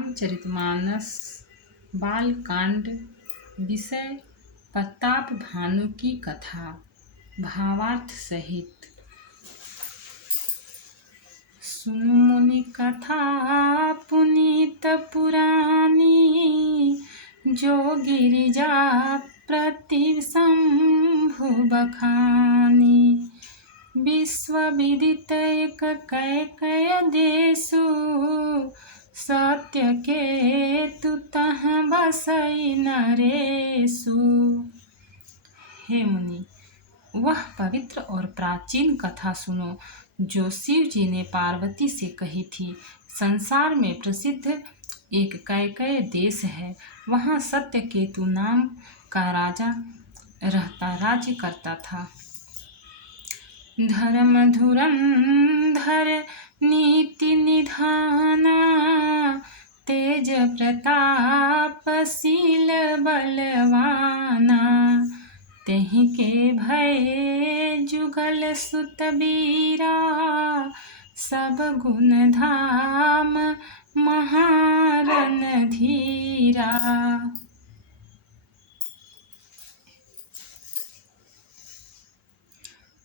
रामचरितमानस बालकांड। विषय प्रताप भानु की कथा। भावार्थ सहित। सुनु मुनि कथा पुनीत पुरानी, जो गिरिजा प्रति शंभु बखानी। विश्व विदित एक कैकय देशु, सत्य केतु तह बसई नरेशु। हे मुनि, वह पवित्र और प्राचीन कथा सुनो जो शिव जी ने पार्वती से कही थी। संसार में प्रसिद्ध एक कैकय देश है। वहाँ सत्य केतु नाम का राजा राज्य करता था। धर्म धुरंधर नीति निधाना, तेज प्रतापशील बलवाना। तेहि के भय जुगल सुत बीरा, सब गुण धाम महारन धीरा।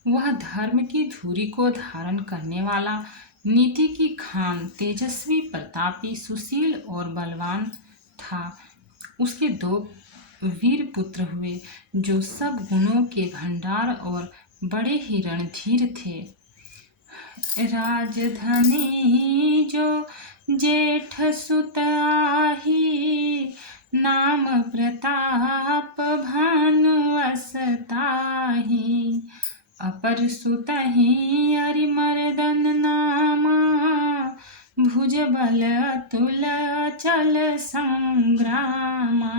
वह धर्म की धुरी को धारण करने वाला, नीति की खान, तेजस्वी, प्रतापी, सुशील और बलवान था। उसके दो वीर पुत्र हुए जो सब गुणों के भंडार और बड़े ही रणधीर थे। राजधनी जो जेठ सुत आही, नाम प्रताप भानु असताही। अपर सुतहि अरिमर्दन नामा, भुज बल अतुल अचल संग्रामा।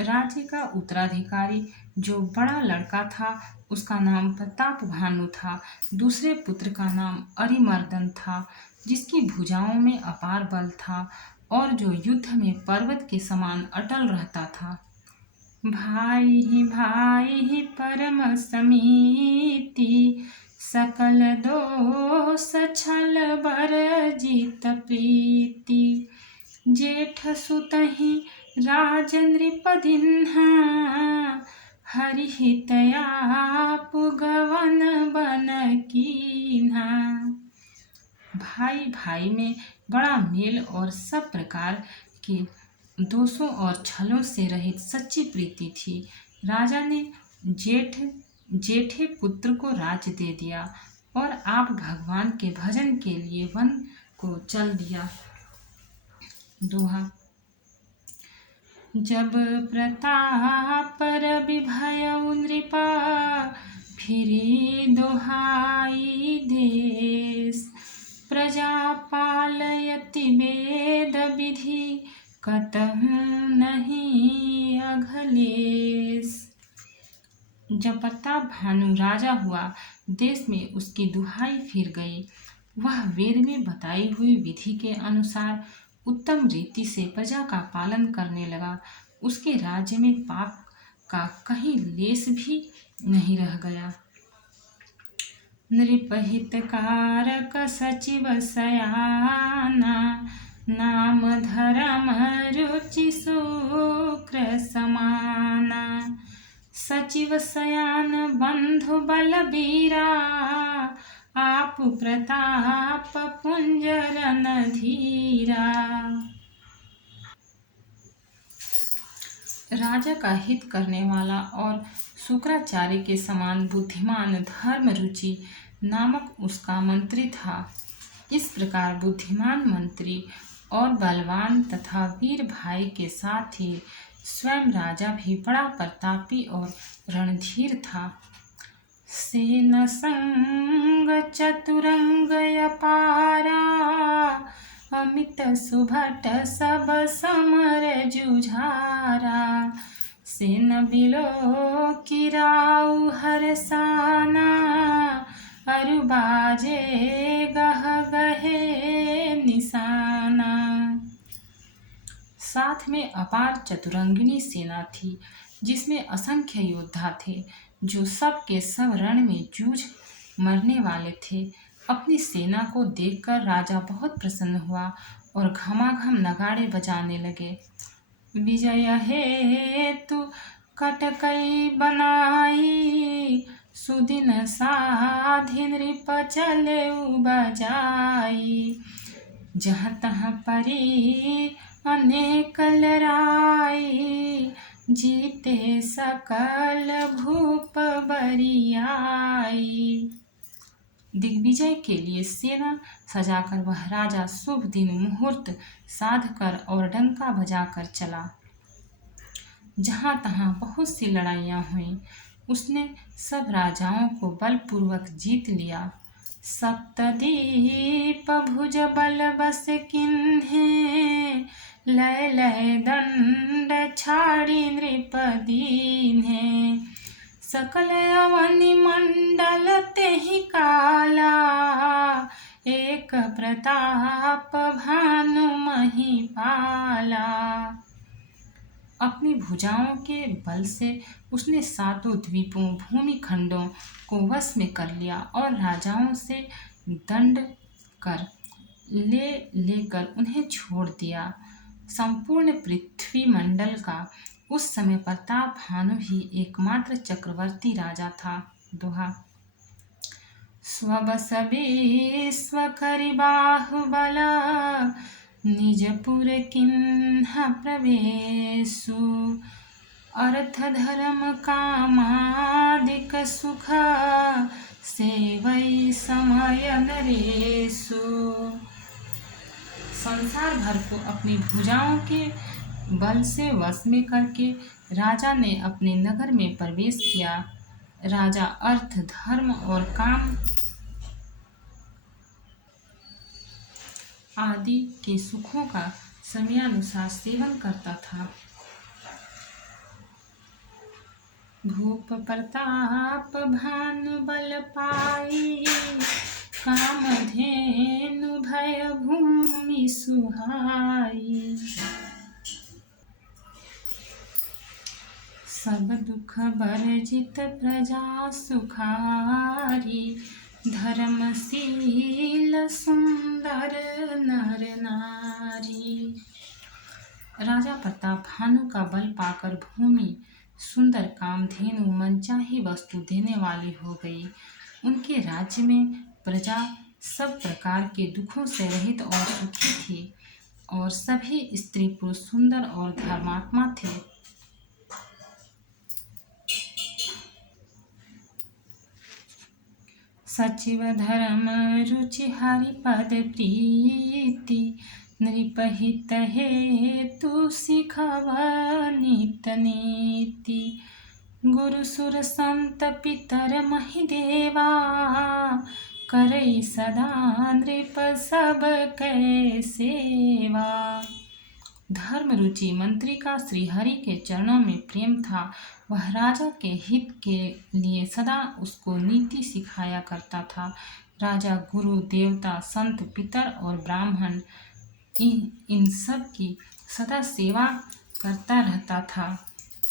राज्य का उत्तराधिकारी जो बड़ा लड़का था, उसका नाम प्रताप भानु था। दूसरे पुत्र का नाम अरिमर्दन था, जिसकी भुजाओं में अपार बल था और जो युद्ध में पर्वत के समान अटल रहता था। भाई ही परम समीति, सकल दोष छल बर जीत प्रीति। जेठ सुतहि राज नृपदिन्हा, हरिहित आप गवन बन कीन्हा। भाई भाई में बड़ा मेल और सब प्रकार के दोषों और छलों से रहित सच्ची प्रीति थी। राजा ने जेठे पुत्र को राज्य दे दिया और आप भगवान के भजन के लिए वन को चल दिया। दोहा। जब प्रताप रवि भयउ नृपा, फिरी दोहाई देश। प्रजा पालयति वेद विधि, कतहु नहीं अघलेश। जब प्रताप भानु राजा हुआ, देश में उसकी दुहाई फिर गई। वह वेद में बताई हुई विधि के अनुसार उत्तम रीति से प्रजा का पालन करने लगा। उसके राज्य में पाप का कहीं लेस भी नहीं रह गया। नृपहितकारक सचिव सयाना, नाम धर्म रुचि शुक्र समाना। सचिव सयान बंधु बलबीरा, आप प्रताप पुंजरन धीरा। राजा का हित करने वाला और शुक्राचार्य के समान बुद्धिमान धर्म रुचि नामक उसका मंत्री था। इस प्रकार बुद्धिमान मंत्री और बलवान तथा वीर भाई के साथ ही स्वयं राजा भी बड़ा प्रतापी और रणधीर था। सेन संग चतुरंग अपारा, अमित सुभट सब समर जुझारा। सेन बिलो किराउ हरसाना, अरु बाजे गह गहे निशाना। साथ में अपार चतुरंगिनी सेना थी, जिसमें असंख्य योद्धा थे, जो सब के सब रण में जूझ मरने वाले थे। अपनी सेना को देखकर राजा बहुत प्रसन्न हुआ और घमाघम नगाड़े बजाने लगे। विजय हेतु कटकई बनाई, सुदिन साधि नृप चले बजाई। जहाँ तहाँ परी अनेक लड़ाई, जीते सकल भूप बरियाई। दिग्विजय के लिए सेना सजाकर वह राजा शुभ दिन मुहूर्त साध कर और डंका बजाकर चला। जहाँ तहाँ बहुत सी लड़ाइयाँ हुईं। उसने सब राजाओं को बलपूर्वक जीत लिया। सप्तदीप भुज बल बस किन्हे, लय लय दंड छाड़ी नृप दीन्हे। सकल अवनि मंडल तेहि काला, एक प्रताप भानु महिपाला। अपनी भुजाओं के बल से उसने सातों द्वीपों भूमि खंडों को वश में कर लिया और राजाओं से दंड कर लेकर उन्हें छोड़ दिया। संपूर्ण पृथ्वी मंडल का उस समय प्रताप भानु ही एकमात्र चक्रवर्ती राजा था। दोहा। स्वबस विश्व करि बाहुबल, निजपुर किन्ह प्रवेशु। अर्थ धर्म कामादिक सुख, सेवै समय नरेशु। संसार भर को अपनी भुजाओं के बल से वश में करके राजा ने अपने नगर में प्रवेश किया। राजा अर्थ धर्म और काम आदि के सुखों का समयानुसार सेवन करता था। भूप प्रताप भानु बल पाई, कामधेनु भय भूमि सुहाई। सब दुख बरजित प्रजा सुखारी, धर्मशील सुंदर नर नारी। राजा प्रताप भानु का बल पाकर भूमि सुंदर कामधेनु मनचाही वस्तु देने वाली हो गई। उनके राज्य में प्रजा सब प्रकार के दुखों से रहित और सुखी थी और सभी स्त्री पुरुष सुंदर और धर्मात्मा थे। सचिव धर्म रुचि हरिपद प्रीति, नृपहित हेतु सिखव नित नीति। गुरु सुर संत पितर महिदेवा, करई सदा नृप सब कै सेवा। धर्म रुचि मंत्री का श्री हरि के चरणों में प्रेम था। वह राजा के हित के लिए सदा उसको नीति सिखाया करता था। राजा गुरु देवता संत पितर और ब्राह्मण इन सब की सदा सेवा करता रहता था।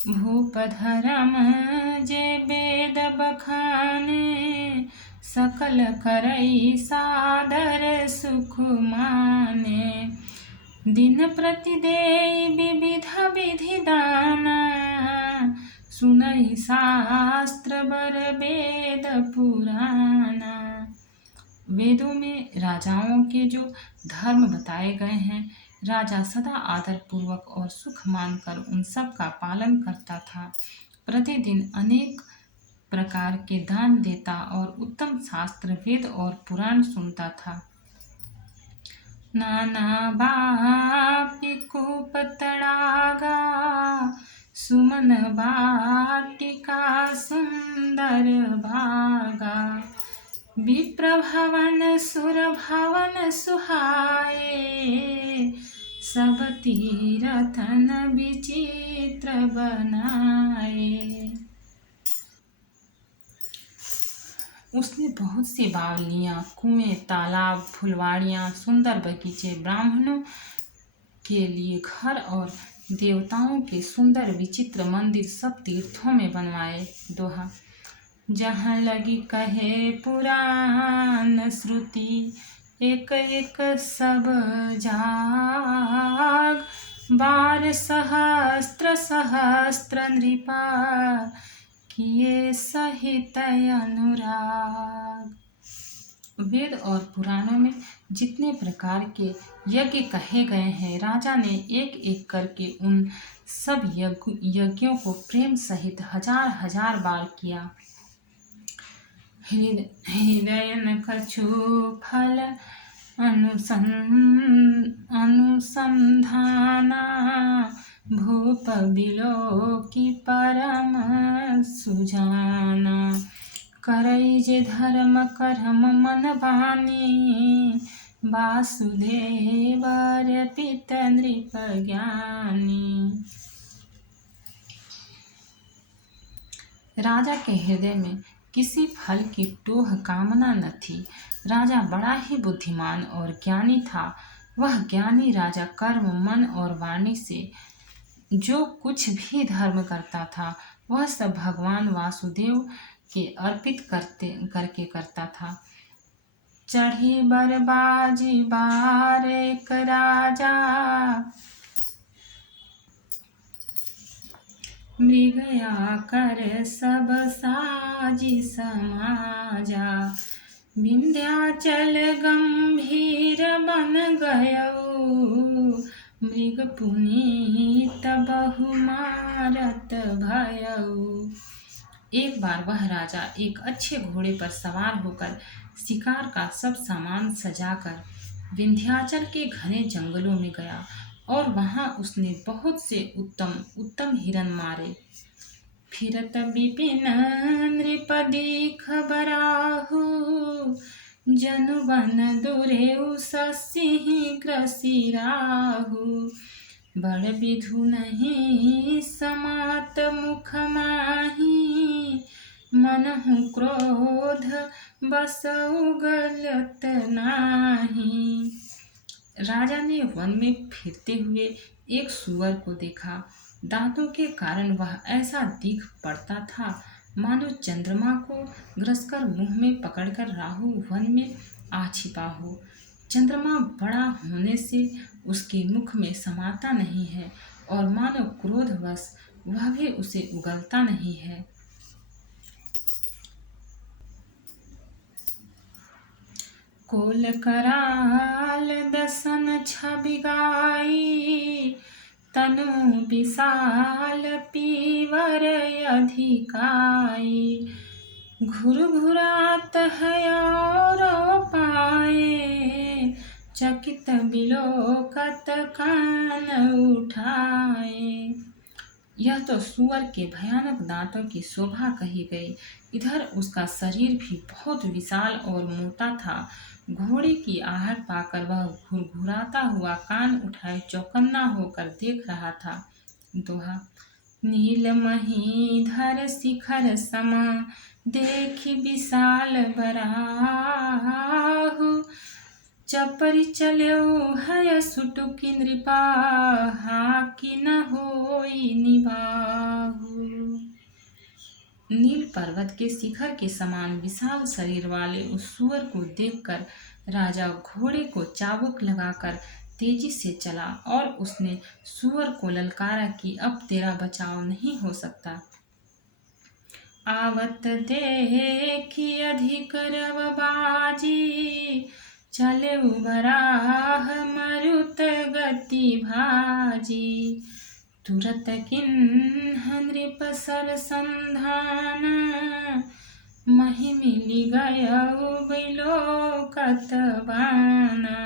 भूप धर्म जे वेद बखाने, सकल करई सादर सुख माने। दिन प्रति देई विविध विधि दाना, सुनई शास्त्र बर वेद पुराना। वेदों में राजाओं के जो धर्म बताए गए हैं, राजा सदा आदर पूर्वक और सुख मानकर उन सब का पालन करता था। प्रतिदिन अनेक प्रकार के दान देता और उत्तम शास्त्र वेद और पुराण सुनता था। नाना बापी कूप तड़ागा, सुमन वाटिका सुंदर बागा। विप्र भवन सुर भवन सुहाए, सब तीरथन विचित्र बनाए। उसने बहुत सी बावलियाँ, कुएं, तालाब, फुलवाड़ियाँ, सुंदर बगीचे, ब्राह्मणों के लिए घर और देवताओं के सुंदर विचित्र मंदिर सब तीर्थों में बनवाए। दोहा। जहाँ लगी कहे पुराण श्रुति, एक एक सब जाग, 12 सहस्त्र नृपा, किए सहित अनुराग। वेद और पुराणों में जितने प्रकार के यज्ञ कहे गए हैं, राजा ने एक एक करके उन सब यज्ञों को प्रेम सहित हजार हजार बार किया। हृदय न कछु फल अनुसंधाना, भूप बिलो की परम सुजाना। करई जे धर्म करम मन बानी, वासुदेव अर्पित नृप ज्ञानी। राजा के हृदय में किसी फल की टोह कामना न थी। राजा बड़ा ही बुद्धिमान और ज्ञानी था। वह ज्ञानी राजा कर्म, मन और वाणी से जो कुछ भी धर्म करता था, वह सब भगवान वासुदेव के अर्पित करके करता था। चढ़ी बरबाजी बार एक राजा, मृगया कर सब साजी समाजा। विंध्याचल गंभीर बन गयऊ, मृग पुनीत बहु मारत भयऊ। एक बार वह राजा एक अच्छे घोड़े पर सवार होकर शिकार का सब सामान सजाकर विंध्याचल के घने जंगलों में गया और वहां उसने बहुत से उत्तम उत्तम हिरण मारे। फिरत विपिन नृपदी खबराहु, जनु बन दुरेउ सिंह ग्रसिराहु। बड़ विधु नहीं समात मुख माही, मनहु क्रोध बसउ गलत नाही। राजा ने वन में फिरते हुए एक सूअर को देखा। दांतों के कारण वह ऐसा दिख पड़ता था मानो चंद्रमा को ग्रसकर मुंह में पकड़कर राहु वन में आ छिपा हो। चंद्रमा बड़ा होने से उसके मुख में समाता नहीं है और मानो क्रोधवश वह भी उसे उगलता नहीं है। कोल कराल दसन छवि गाई, तनु विशाल पीवर अधिकाई। घुर घुरात है और पाए, चकित बिलोकत कान उठाए। यह तो सूअर के भयानक दांतों की शोभा कही गई। इधर उसका शरीर भी बहुत विशाल और मोटा था। घोड़े की आहट पाकर वह घुरघुराता हुआ कान उठाए चौकन्ना होकर देख रहा था। दोहा। नील महीधर शिखर समा, देखी विशाल बराहु। चपरी चलेऊ है सुटुकी नृपा, हाकि न होई निबाहु। नील पर्वत के शिखर के समान विशाल शरीर वाले उस सूअर को देखकर राजा घोड़े को चाबुक लगाकर तेजी से चला और उसने सूअर को ललकारा कि अब तेरा बचाव नहीं हो सकता। आवत देखी अधिक रवबाजी, चले उबराह मरुत गति भाजी। तुरत किन्ह नृप सर संधान, महि मिली गयउ बिलोकत बाना।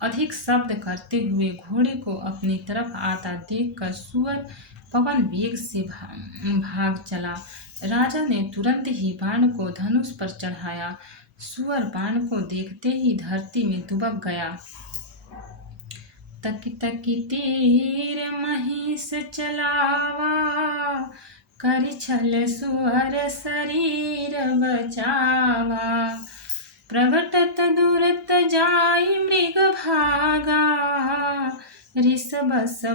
अधिक शब्द करते हुए घोड़े को अपनी तरफ आता देखकर सूअर पवन वेग से भाग चला। राजा ने तुरंत ही बाण को धनुष पर चढ़ाया। सूअर बाण को देखते ही धरती में दुबक गया। तकी तकी तीर महिष चलावा, करि छल सूअर शरीर बचावा। प्रगटत दूरत जाई मृग भागा, ऋषभ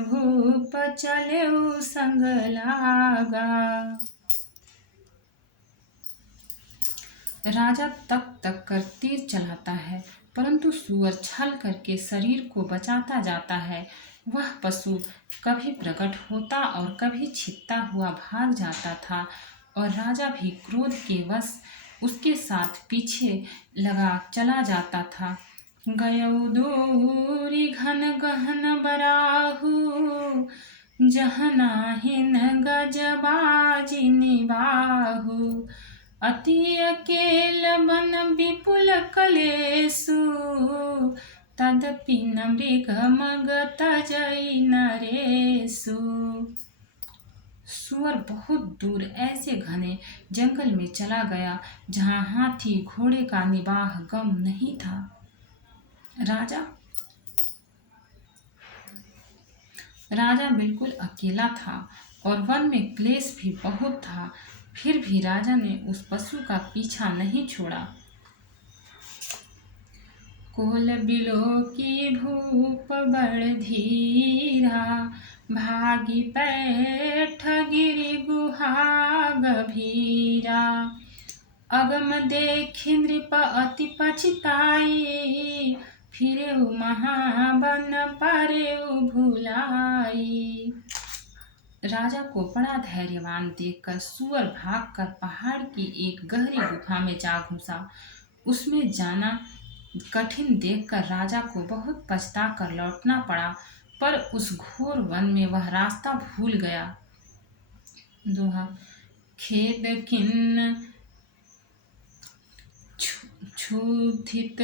भूप चलेउ संग लागा। राजा तक तक कर तीर चलाता है परंतु सुअर छल करके शरीर को बचाता जाता है। वह पशु कभी प्रकट होता और कभी छिपता हुआ भाग जाता था और राजा भी क्रोध के वश उसके साथ पीछे लगा चला जाता था। गयौ दूरी घन गहन बराहु, जहाँ नाहिन गजबाजी निबाहु। अति अकेल बन विपुल कलेसु, तदपि न मृग मग तजई नरेसु। सुअर बहुत दूर ऐसे घने जंगल में चला गया जहाँ हाथी घोड़े का निबाह गम नहीं था। राजा बिल्कुल अकेला था और वन में क्लेश भी बहुत था। फिर भी राजा ने उस पशु का पीछा नहीं छोड़ा। कोल बिलो की भूप बड़ धीरा, भागी पैठ गिरि गुहा गभीरा। अगम देखि नृप अति पछताई, फिरेउ महाबन परेउ भुलाई। राजा को बड़ा धैर्यवान देखकर सुअर भागकर पहाड़ की एक गहरी गुफा में जा घुसा। उसमें जाना कठिन देखकर राजा को बहुत पछता कर लौटना पड़ा, पर उस घोर वन में वह रास्ता भूल गया। दोहा। खेद खिन्न क्षुधित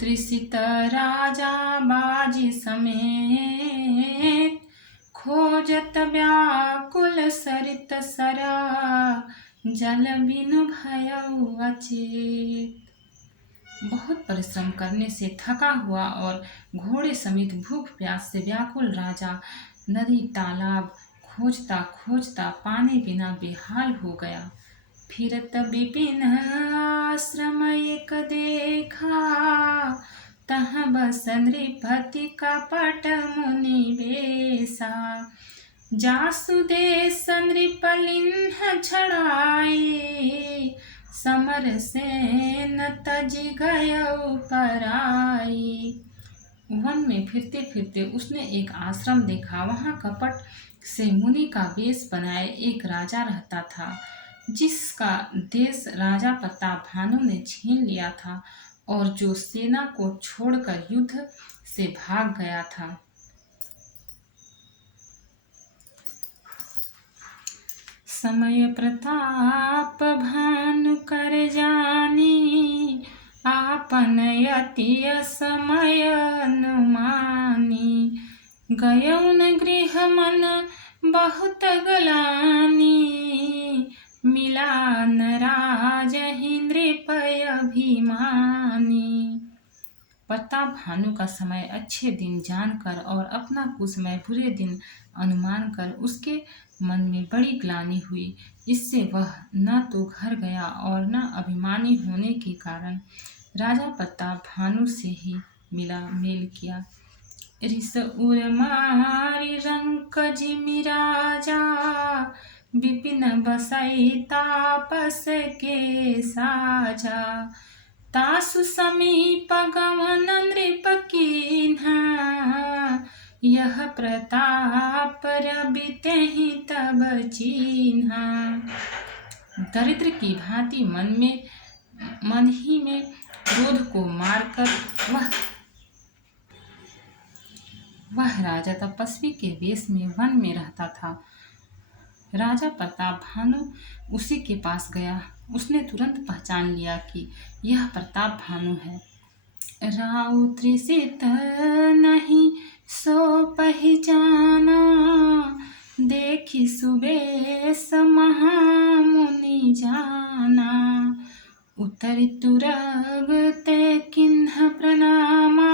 त्रिषित राजा बाजी समेत, खोजत व्याकुल सरित सरा, जल बिनु भयउ अचेत। बहुत परिश्रम करने से थका हुआ और घोड़े समेत भूख प्यास से व्याकुल राजा नदी तालाब खोजता खोजता पानी बिना बेहाल हो गया। फिरत विपिन आश्रम एक देखा, तहाँ बस नृपति कपट मुनि बेसा। जासु देश नृपलिन्ह छड़ाई, समर सेन तज गयौ पराई। वन में फिरते फिरते उसने एक आश्रम देखा। वहाँ कपट से मुनि का वेश बनाए एक राजा रहता था, जिसका देश राजा प्रताप भानु ने छीन लिया था और जो सेना को छोड़कर युद्ध से भाग गया था। समय प्रताप भानु कर जानी, आपन अति समय अनुमानी। गयौन गृह मन बहुत गलानी, मिला न राजहि नृपय अभिमानी। प्रताप भानु का समय अच्छे दिन जानकर और अपना कुसमय बुरे दिन अनुमान कर उसके मन में बड़ी ग्लानि हुई। इससे वह न तो घर गया और न अभिमानी होने के कारण राजा प्रताप भानु से ही मेल किया। रिस उर मारी रंक जिमि राजा, विपिन बसई तापस के साजा। तासु समीप गवन नृप कीन्हा, यह प्रताप रवि तेहि तब चीन्हा। दरिद्र की भांति मन ही में क्रोध को मारकर वह राजा तपस्वी के वेश में वन में रहता था। राजा प्रताप भानु उसी के पास गया। उसने तुरंत पहचान लिया कि यह प्रताप भानु है। राउ त्रिषित नहीं सो पहचाना, देखी सुबेश महामुनि जाना। उतरि तुरग ते किन्ह प्रणामा,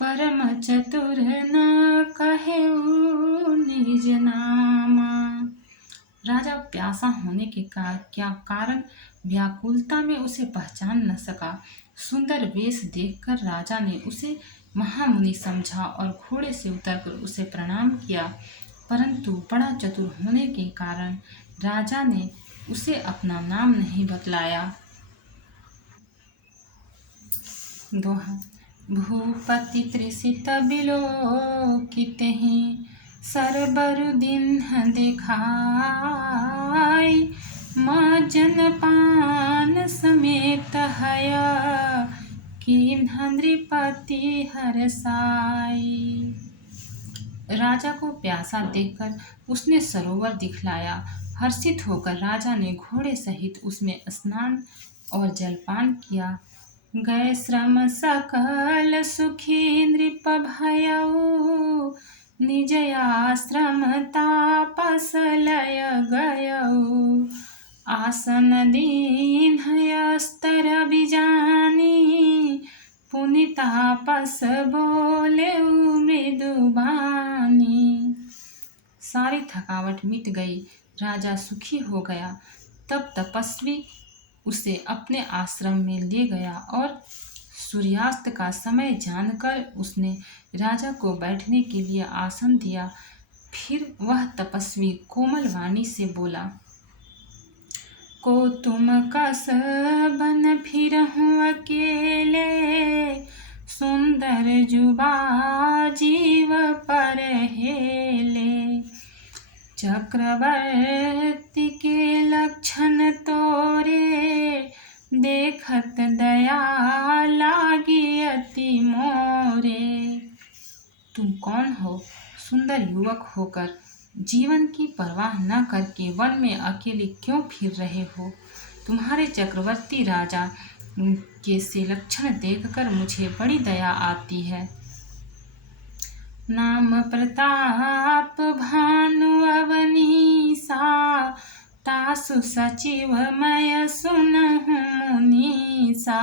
परम चतुर न कहेउ निज नामा। राजा प्यासा होने के कारण व्याकुलता में उसे पहचान न सका। सुंदर वेश देखकर राजा ने उसे महामुनि समझा और घोड़े से उतरकर उसे प्रणाम किया, परंतु बड़ा चतुर होने के कारण राजा ने उसे अपना नाम नहीं बतलाया। दोहा। भूपति तृषित बिलोकितहि सरबरु दीन्ह दिखाई। मज्जन पान समेत हय कीन्ह नृपति हरसाई। राजा को प्यासा देखकर उसने सरोवर दिखलाया। हर्षित होकर राजा ने घोड़े सहित उसमें स्नान और जलपान किया। गए श्रम सकल सुखी नृप भयउ निज आश्रम तापस लय गयउ। आसन दीन्ह अस्तर बिजानी पुनि तापस बोले मृदुबानी। सारी थकावट मिट गई, राजा सुखी हो गया। तब तपस्वी उसे अपने आश्रम में ले गया और सूर्यास्त का समय जानकर उसने राजा को बैठने के लिए आसन दिया। फिर वह तपस्वी कोमल वाणी से बोला, को तुम कस बन फिरहूँ अकेले, सुंदर जुबा जीव पर हेले। चक्रवर्ती के लक्षण तोरे, देखत दया लागी अति मोरे। तुम कौन हो? सुंदर युवक होकर जीवन की परवाह न करके वन में अकेले क्यों फिर रहे हो? तुम्हारे चक्रवर्ती राजा के से लक्षण देखकर मुझे बड़ी दया आती है। नाम प्रताप भानु अवनीसा, तासु सचिव मय सुनहु मुनीसा।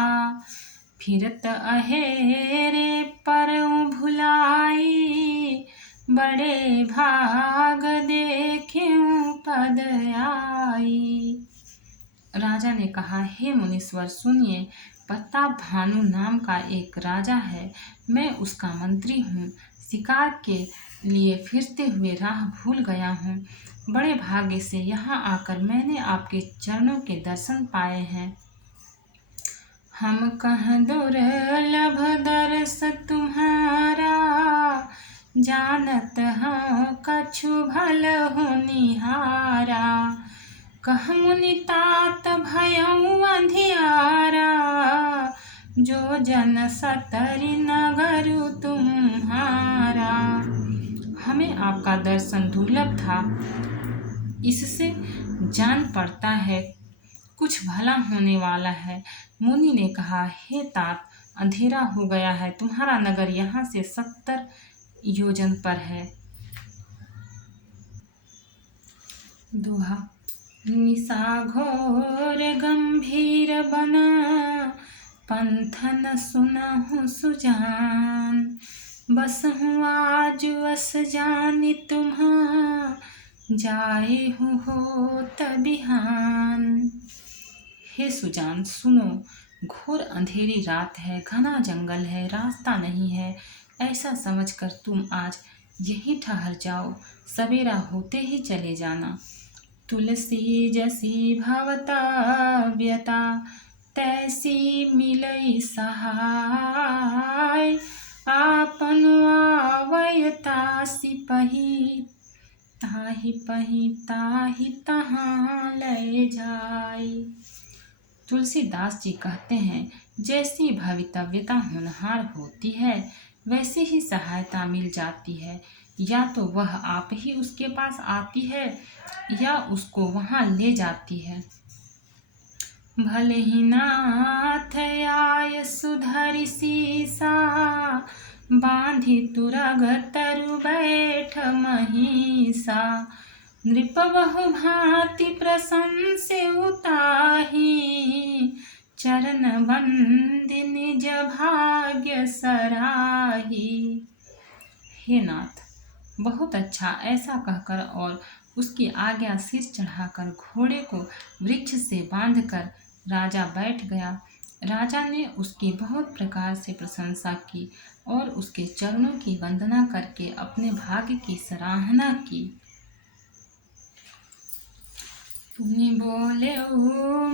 फिरत अहेरे परउ भुलाई, बड़े भाग देखें पद आई। राजा ने कहा, हे मुनीश्वर सुनिए, प्रताप भानु नाम का एक राजा है। मैं उसका मंत्री हूँ। शिकार के लिए फिरते हुए राह भूल गया हूँ। बड़े भाग्य से यहाँ आकर मैंने आपके चरणों के दर्शन पाए हैं। हम कह दुर्लभ दर्श तुम्हारा, जानत हूँ कछु भल हो निहारा। कह मुनि तात भयउ अंधियारा, जो जन सतरि नगरु तुम्हारा। हमें आपका दर्शन दुर्लभ था, इससे जान पड़ता है कुछ भला होने वाला है। मुनि ने कहा, हे तात, अंधेरा हो गया है। तुम्हारा नगर यहाँ से 70 योजन पर है। दोहा। निशा घोर गंभीर बना, पंथन सुनहु सुजान। बसहु आज अस जानि तुम्हा, जाए हो तबिहान। हे सुजान सुनो, घोर अंधेरी रात है, घना जंगल है, रास्ता नहीं है। ऐसा समझकर तुम आज यहीं ठहर जाओ, सवेरा होते ही चले जाना। तुलसी जसी भवता व्यता, तैसी मिलई सहाय। आपन आवयता सिपही, ताहि पही ताहि तहाँ ले जाय। तुलसीदास जी कहते हैं, जैसी भवितव्यता होनहार होती है, वैसे ही सहायता मिल जाती है। या तो वह आप ही उसके पास आती है या उसको वहाँ ले जाती है। भले ही नाथ आय सुधरि सीसा, बांधि तुरग तरु बैठ महिषा। नृप बहु भांति प्रशंसे उताही, चरण बंदि निज भाग्य सराही। हे नाथ, बहुत अच्छा। ऐसा कहकर और उसकी आज्ञा सिर चढ़ाकर घोड़े को वृक्ष से बांधकर राजा बैठ गया। राजा ने उसकी बहुत प्रकार से प्रशंसा की और उसके चरणों की वंदना करके अपने भाग्य की सराहना की। पुनि बोले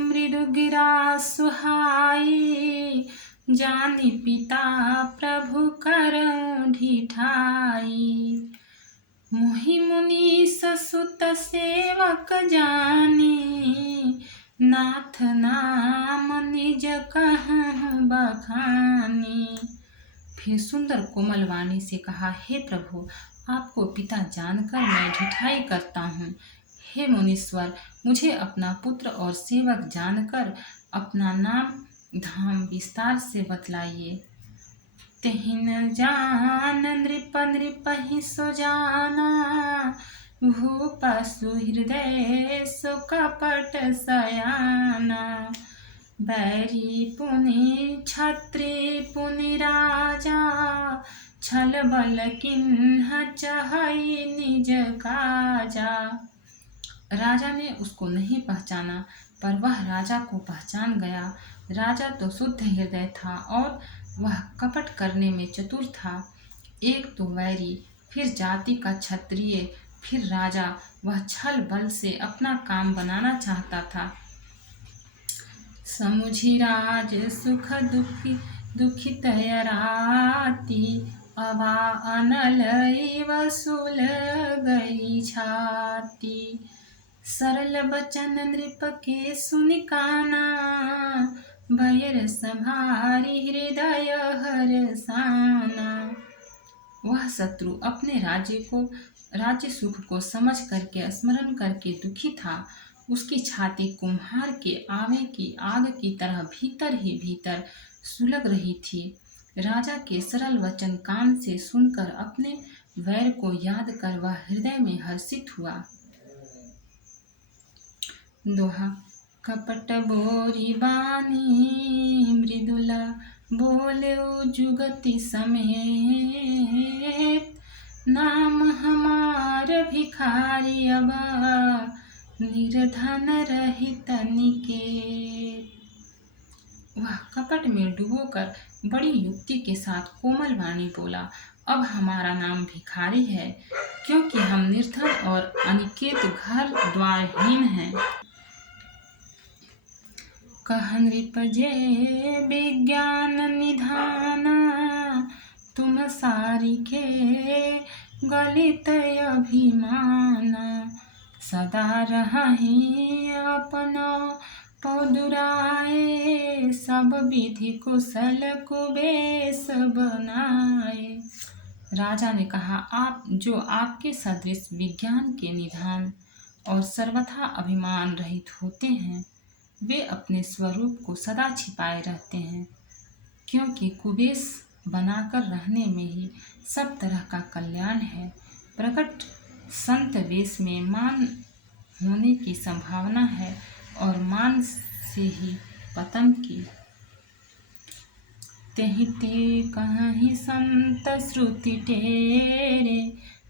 मृदु गिरा सुहाई, जानि पिता प्रभु करऊँ ढिठाई। मोहि मुनीस सुत सेवक जानी, नाथ नाम निज कहूँ बखानी। फिर सुंदर कोमल वाणी से कहा, हे प्रभु, आपको पिता जानकर मैं ढिठाई करता हूँ। हे मुनीश्वर, मुझे अपना पुत्र और सेवक जानकर अपना नाम धाम विस्तार से बतलाइए। तेहि न जान नृप नृपहि सो जाना, भूप सुहृदय सो कपट सयाना। बैरी पुनि क्षत्रि पुनि राजा, छल बल किन्ह चहई निज काजा। राजा ने उसको नहीं पहचाना, पर वह राजा को पहचान गया। राजा तो शुद्ध हृदय था और वह कपट करने में चतुर था। एक तो वैरी, फिर जाति का क्षत्रिय, फिर राजा, वह छल बल से अपना काम बनाना चाहता था। समुझी राज सुख दुखित राती, अवा अनल वसूल गई छाती। सरल बचन नृप के सुनि काना, बैर संभारी हृदय हरसाना। वह शत्रु अपने राज्य सुख को समझ करके स्मरण करके दुखी था। उसकी छाती कुम्हार के आवे की आग की तरह भीतर ही भीतर सुलग रही थी। राजा के सरल वचन कान से सुनकर अपने वैर को याद कर वह हृदय में हर्षित हुआ। दोहा। कपट बोरी बानी मृदुला, बोले जुगति समेत। नाम हमार भिखारी अब, निर्धन रहित निकेत। वह कपट में डूबोकर बड़ी युक्ति के साथ कोमल वाणी बोला, अब हमारा नाम भिखारी है, क्योंकि हम निर्धन और अनिकेत घर द्वारहीन हैं। कह नृप जे विज्ञान निधाना, तुम सारी के गलित अभिमाना। सदा रही अपनो पौदुराए, सब विधि कुशल कुबेश बनाए। राजा ने कहा, आप जो आपके सदृश विज्ञान के निधान और सर्वथा अभिमान रहित होते हैं, वे अपने स्वरूप को सदा छिपाए रहते हैं, क्योंकि कुबेश बनाकर रहने में ही सब तरह का कल्याण है। प्रकट संत वेश में मान होने की संभावना है और मान से ही पतन की। तेहि ते कहीं संत श्रुति टेरे,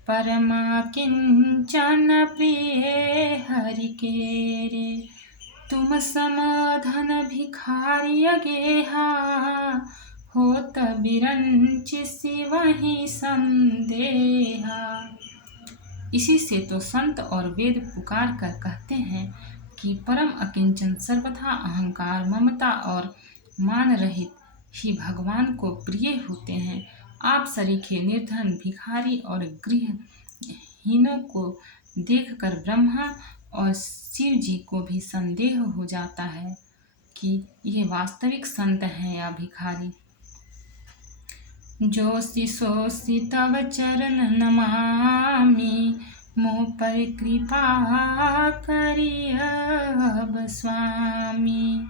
परमा किंचन प्रिय हरि केरे। तुम समाधन भिखारी अगेहा, होत बिरंचिसि वही संदेहा। इसी से तो संत और वेद पुकार कर कहते हैं कि परम अकिंचन, सर्वथा अहंकार, ममता और मान रहित ही भगवान को प्रिय होते हैं। आप सरीखे निर्धन, भिखारी और गृहहीनों को देखकर ब्रह्मा और शिव जी को भी संदेह हो जाता है कि ये वास्तविक संत हैं या भिखारी। जोशी सोशी तव चरण नमामि, मोह पर कृपा करियब स्वामी।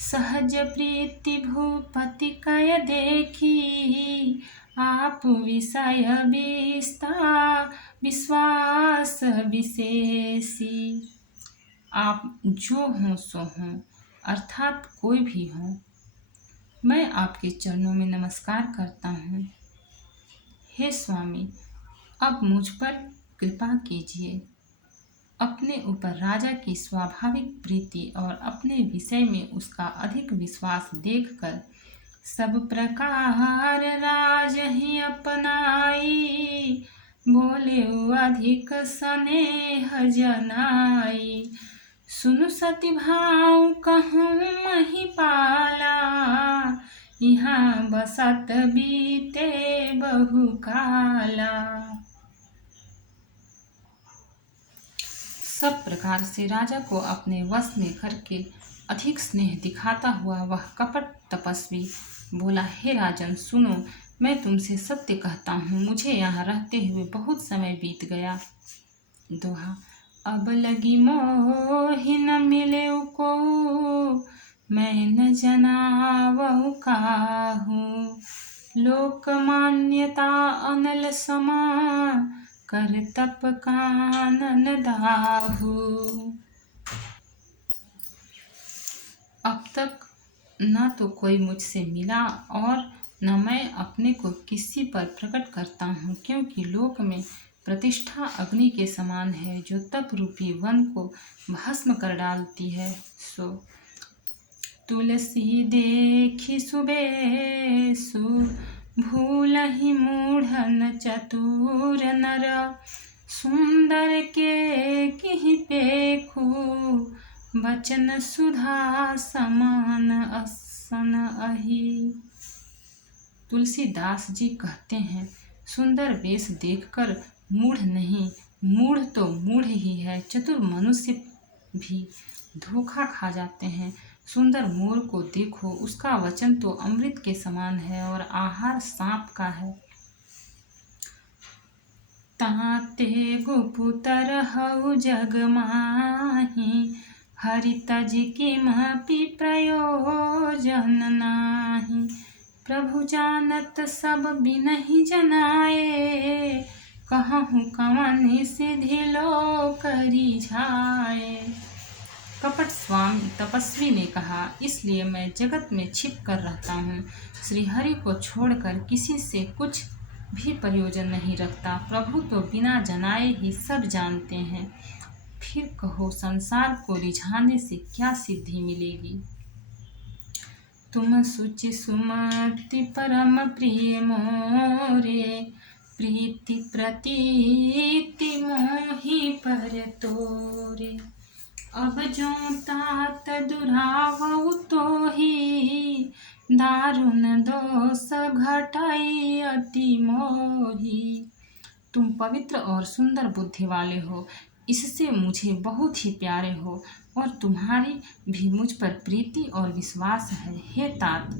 सहज प्रीति भूपति कय देखी, आप विषय विश्वास विशेषी। आप जो हों सो हों, अर्थात कोई भी हों, मैं आपके चरणों में नमस्कार करता हूँ। हे स्वामी, अब मुझ पर कृपा कीजिए। अपने ऊपर राजा की स्वाभाविक प्रीति और अपने विषय में उसका अधिक विश्वास देखकर सब प्रकार राज ही अपनाई, बोले अधिक स्नेह जनाई। सुनु सती भाव कहूँ महिपाला, यहाँ बसत बीते बहु काला। सब प्रकार से राजा को अपने वश में करके अधिक स्नेह दिखाता हुआ वह कपट तपस्वी बोला, हे राजन सुनो, मैं तुमसे सत्य कहता हूँ, मुझे यहाँ रहते हुए बहुत समय बीत गया। दोहा। अब लगी मोहि न मिले को, मैं न जनावहु काहू। लोक मान्यता अनल समा, कर तप कानन दाहू। अब तक न तो कोई मुझसे मिला और न मैं अपने को किसी पर प्रकट करता हूँ, क्योंकि लोक में प्रतिष्ठा अग्नि के समान है जो तप रूपी वन को भस्म कर डालती है। सो तुलसी देखी सुबेसु, भूलहि मूढ़न चतुर नर। सुंदर के किहि पेखु, बचन सुधा समान असन अहि। तुलसीदास जी कहते हैं, सुंदर वेश देखकर मूढ़ नहीं, मूढ़ तो मूढ़ ही है, चतुर मनुष्य भी धोखा खा जाते हैं। सुंदर मोर को देखो, उसका वचन तो अमृत के समान है और आहार सांप का है। ताते गुपुतर हऊ जग माही, हरि तज किमपि प्रयोजन नाही। प्रभु जानत सब बिनहि जनाए, कहूँ कवन सिधि लो करी जाए। कपट स्वामी तपस्वी ने कहा, इसलिए मैं जगत में छिप कर रहता हूँ, श्रीहरि को छोड़कर किसी से कुछ भी प्रयोजन नहीं रखता। प्रभु तो बिना जनाए ही सब जानते हैं, फिर कहो संसार को रिझाने से क्या सिद्धि मिलेगी। तुम सुचि सुमति परम प्रिय मोरे, प्रीति प्रतीति मोहि पर तोरे। अब जो तात दुरावउ तोहि, दारुण दोष घटाई अति मोहि। तुम पवित्र और सुंदर बुद्धि वाले हो, इससे मुझे बहुत ही प्यारे हो और तुम्हारी भी मुझ पर प्रीति और विश्वास है। हे तात,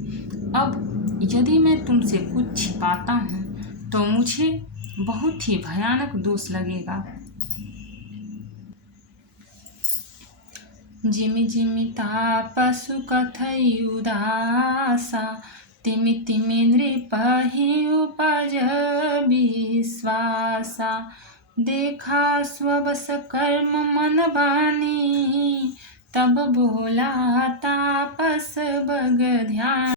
अब यदि मैं तुमसे कुछ छिपाता हूँ तो मुझे बहुत ही भयानक दोष लगेगा। जिमि जिमि तापसु कथई उदासा, तिमि तिमि नृपहि उपज विश्वासा। देखा स्वबस कर्म मन बानी, तब बोला तापस बग ध्यान।